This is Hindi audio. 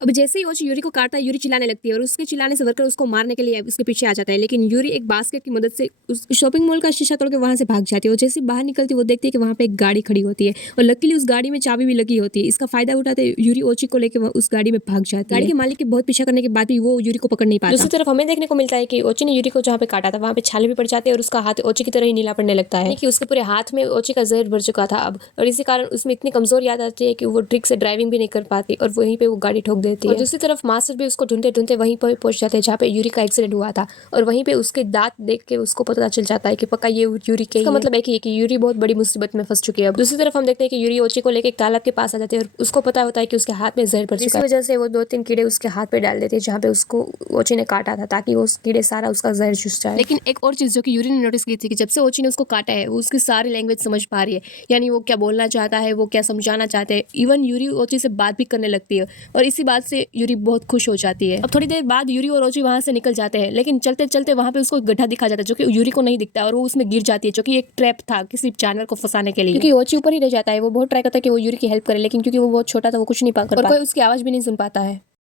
अब जैसे ही ओची यूरी को काटता है, यूरी चिल्लाने लगती है और उसके चिल्लाने से वर्कर उसको मारने के लिए उसके पीछे आ जाता है, लेकिन यूरी एक बास्केट की मदद से उस शॉपिंग मॉल का शीशा तोड़ के वहां से भाग जाती है। और जैसे ही बाहर निकलती है वो देखती है कि वहां पे एक गाड़ी खड़ी होती है और लकीली उस गाड़ी में चाबी भी लगी होती है। इसका फायदा उठाते यूरी ओची को लेकर उस गाड़ी में भाग जाती है। गाड़ी के मालिक के बहुत पीछा करने के बाद भी वो यूरी को पकड़ नहीं पाता। दूसरी तरफ हमें देखने को मिलता है कि ओची ने यूरी को जहाँ पे काटा था वहां पे छाले भी पड़ जाते हैं और उसका हाथ ओची की तरह ही नीला पड़ने लगता है कि उसके पूरे हाथ में ओची का जहर भर चुका था अब, और इसी कारण उसमें इतनी कमजोर याद आती है कि वो ठीक से ड्राइविंग भी नहीं कर पाती और वहीं पे वो गाड़ी ठोक देती है। और दूसरी तरफ मास्टर भी उसको ढूंढते ढूंढते वहीं पर पहुंच जाते हैं जहाँ पे यूरी का एक्सीडेंट हुआ था, और वहीं पे उसके दांत देख के उसको पता चल जाता है कि पक्का ये यूरी के इसका मतलब है कि यूरी बहुत बड़ी मुसीबत में फंस चुकी है। अब दूसरी तरफ हम देखते हैं कि यूरी ओची को लेकर एक तालाब के पास आ जाते हैं और उसको पता होता है कि उसके हाथ में जहर भर चुका है। इस वजह से वो 2-3 कीड़े उसके हाथ पे डाल देते हैं जहाँ पे उसको ओची ने काटा था, ताकि वो कीड़े सारा उसका जहर चूस जाए। लेकिन एक और चीज जो कि यूरी ने नोटिस की थी कि जब से ओची ने उसको काटा है वो उसकी सारी लैंग्वेज समझ पा रही है, यानी वो क्या बोलना चाहता है, वो क्या समझाना चाहते हैं। इवन यूरी ओची से बात भी करने लगती है और इसी बात से यूरी बहुत खुश हो जाती है। अब थोड़ी देर बाद यूरी और ओची वहां से निकल जाते हैं, लेकिन चलते चलते वहां पे उसको गड्ढा दिखा जाता है जो कि यूरी को नहीं दिखता और वो उसमें गिर जाती है, जो कि एक ट्रैप था किसी जानवर को फंसाने के लिए। क्योंकि ओची ऊपर ही रह जाता है, वो बहुत ट्राई करता है कि वो यूरी की हेल्प करे, लेकिन क्योंकि वो बहुत छोटा था वो कुछ नहीं पा कर और कोई उसकी आवाज भी नहीं सुन पाता है।